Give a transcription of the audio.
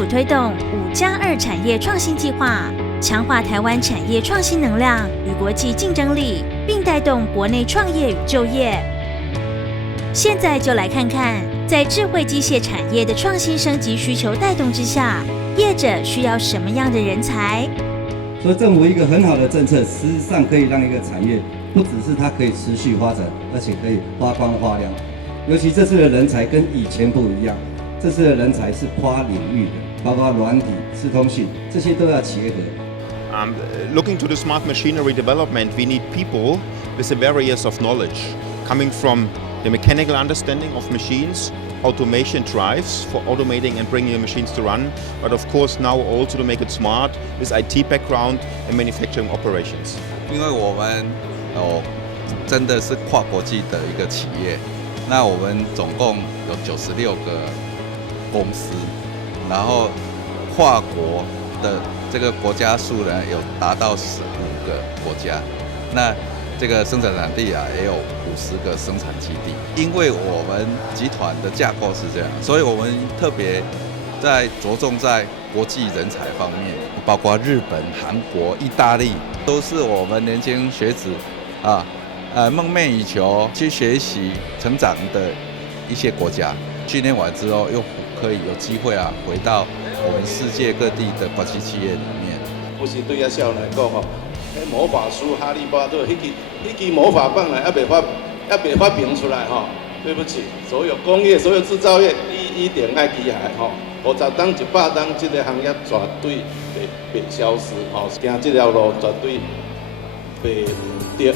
府推动5+2产业创新计划，强化台湾产业创新能量与国际竞争力，并带动国内创业与就业。现在就来看看，在智慧机械产业的创新升级需求带动之下，业者需要什么样的人才？所以政府一个很好的政策，实际上可以让一个产业不只是它可以持续发展，而且可以发光发亮。尤其这次的人才跟以前不一样，这次的人才是跨领域的，包括软体、资通讯，这些都要结合。Looking to the smart machinery development, we need people with the various of knowledge, coming from the mechanical understanding of machines, automation drives for automating and bringing the machines to run, but of course now also to make it smart with IT background and manufacturing operations. 因为我们真的是跨国际的一个企业，那我们总共有96个公司，然后跨国的这个国家数呢有达到15个国家，那这个生产场地也有50个生产基地。因为我们集团的架构是这样，所以我们特别着重在国际人才方面，包括日本、韩国、意大利，都是我们年轻学子梦寐以求去学习、成长的一些国家。训练完之后，又可以有机会回到我们世界各地的国际企业里面。不是对少年来讲魔法书哈利波特那支魔法棒还未发明出来对不起，所有工业、所有制造业一定爱机械50档、100档，这个行业绝对袂消失今这条路绝对袂唔对